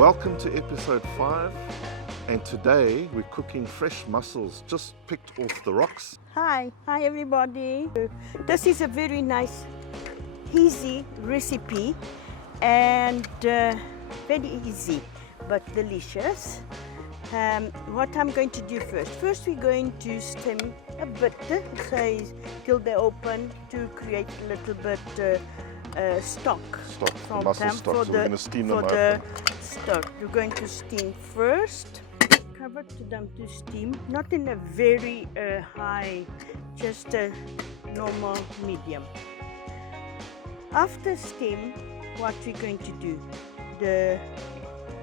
Welcome to episode 5, and today we're cooking fresh mussels just picked off the rocks. Hi everybody. This is a very nice, easy recipe and very easy but delicious. What I'm going to do first we're going to steam a bit, so till they open, to create a little bit stock The mussel stock. So we're going to steam them open. Stock. You're going to steam first. Cover them to steam, not in a very high, just a normal medium. After steam, what we're going to do, the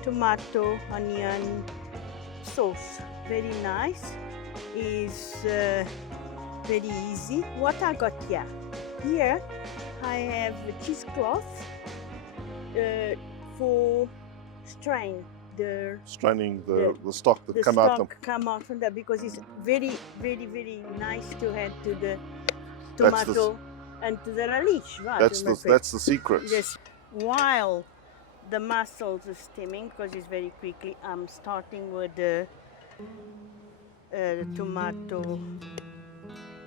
tomato, onion sauce, very nice, is very easy. What I got here I have a cheesecloth for straining the stock that come out from there, because it's very nice to add to the tomato and to the relish. Right? That's the secret. Yes. While the mussels are steaming, because it's very quickly, I'm starting with the tomato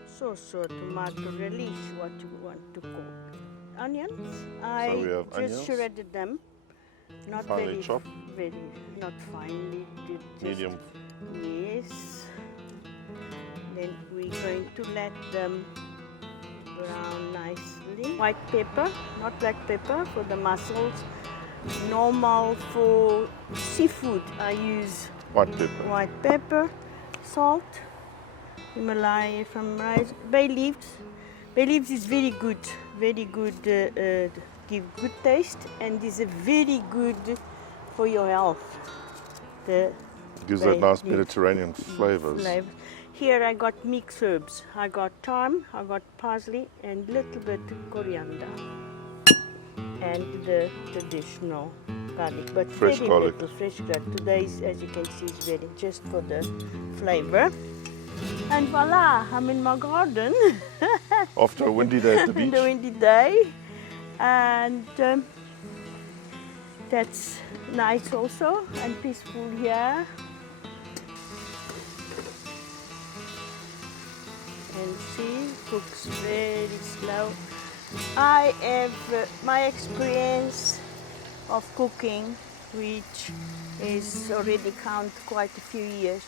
sauce or tomato relish, what you want to call. Onions. I just shredded them. Not finely chopped. Not finely. Medium. Yes. Then we're going to let them brown nicely. White pepper, not black pepper, for the mussels. Normal for seafood, I use white pepper, salt, Himalaya from rice, bay leaves. Bay leaves is very good, give good taste, and is a very good for your health. Gives that nice Mediterranean flavors. Here I got mixed herbs. I got thyme, I got parsley, and little bit coriander, and the traditional garlic, but fresh garlic. Fresh garlic. Today's, as you can see, is very just for the flavor. And voila, I'm in my garden. After a windy day at the beach. The windy day. And that's nice also, and peaceful here. And see, cooks very slow. I have my experience of cooking, which is already count quite a few years,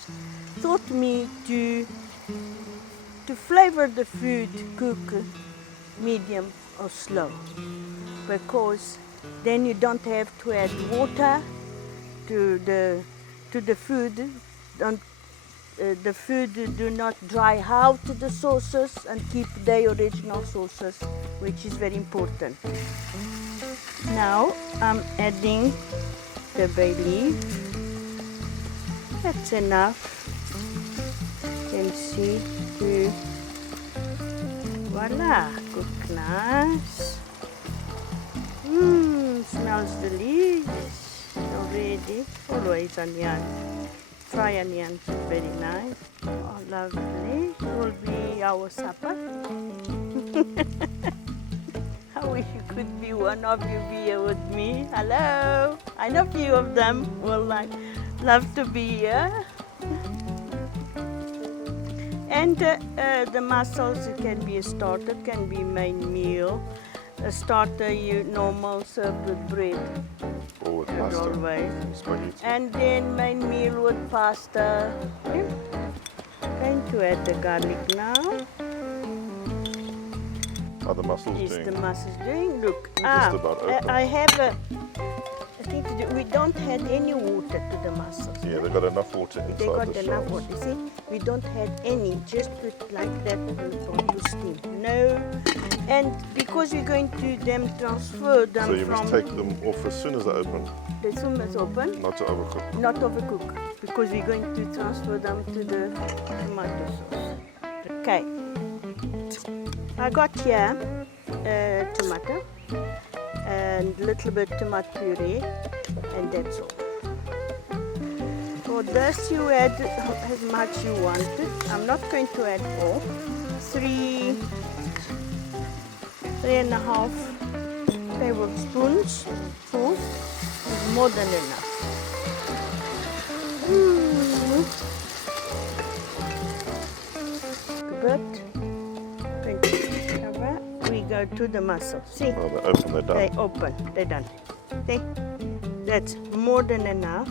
taught me to flavor the food, cook medium or slow, because then you don't have to add water to the food. The food do not dry out the sauces and keep the original sauces, which is very important. Now I'm adding the bay leaf. That's enough. You can see. Voila, cook nice. Smells delicious already. Always onion. Fry onions is very nice. Oh, lovely. Will be our supper. I wish you could be one of you here with me. Hello. I know a few of them will love to be here. And the mussels, it can be a starter, can be main meal. A starter, you normal served with bread. Or with pasta. Always. And then main meal with pasta. Okay. Going to add the garlic now. How the mussels doing? Is the mussels doing? Look. Just about open. I have a thing to do. We don't add any water to the mussels. Yeah, they got enough water inside. They got enough water. See, we don't add any. Just put like that to steam. No. And because we're going to transfer them so you must take them off as soon as they open. As soon as open. Not to overcook. Not overcook, because we're going to transfer them to the tomato sauce. Okay. I got here tomato and little bit tomato puree, and that's all. For this you add as much you want. I'm not going to add all. 3.5 tablespoons full is more than enough. Good. Cover. We go to the mussel. See? Oh, they open, they're done. They open. They're done. See? That's more than enough.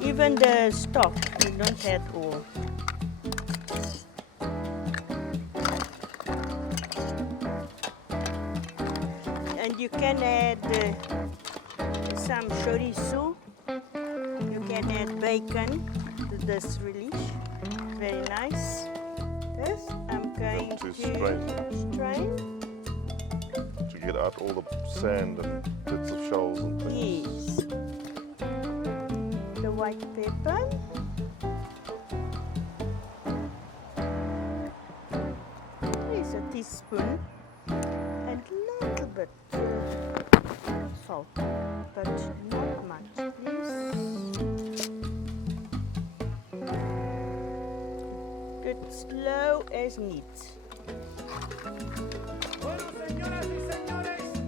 Even the stock, you don't add all. And you can add some chorizo. You can add bacon to this relish. Very nice. Yes, I'm going To to strain. To get out all the sand and bits of shells and things. Yes. The white pepper. Here's a teaspoon and a little bit salt, but not much, please. Good, slow as neat.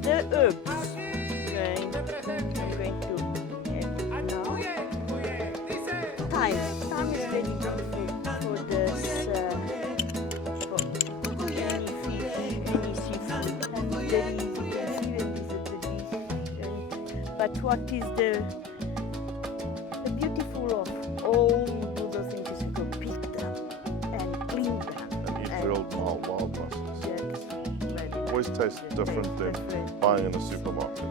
The herbs. I'm going to add now. Thyme. Thyme is very good for this, for any fish, any seafood. And there is, you can see that this is the dish. But what is the beautiful of all those things is you can pick them and clean them. And eat grilled wild mussels. Yes, Always tastes different than buying in a supermarket.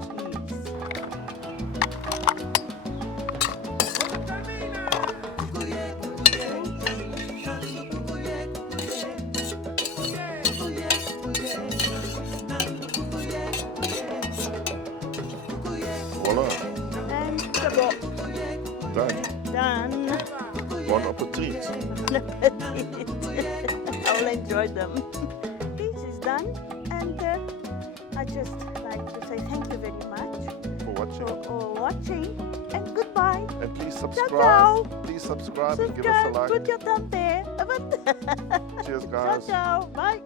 Voila, And the done. done. Bon appetit. I'll enjoy them. This is done, and I just like to say thank you very much For watching. for watching, and goodbye. And please subscribe. Ciao. Please subscribe and give us a Subscribe, like. put your thumb there. Cheers, Ciao, guys. ciao. Bye.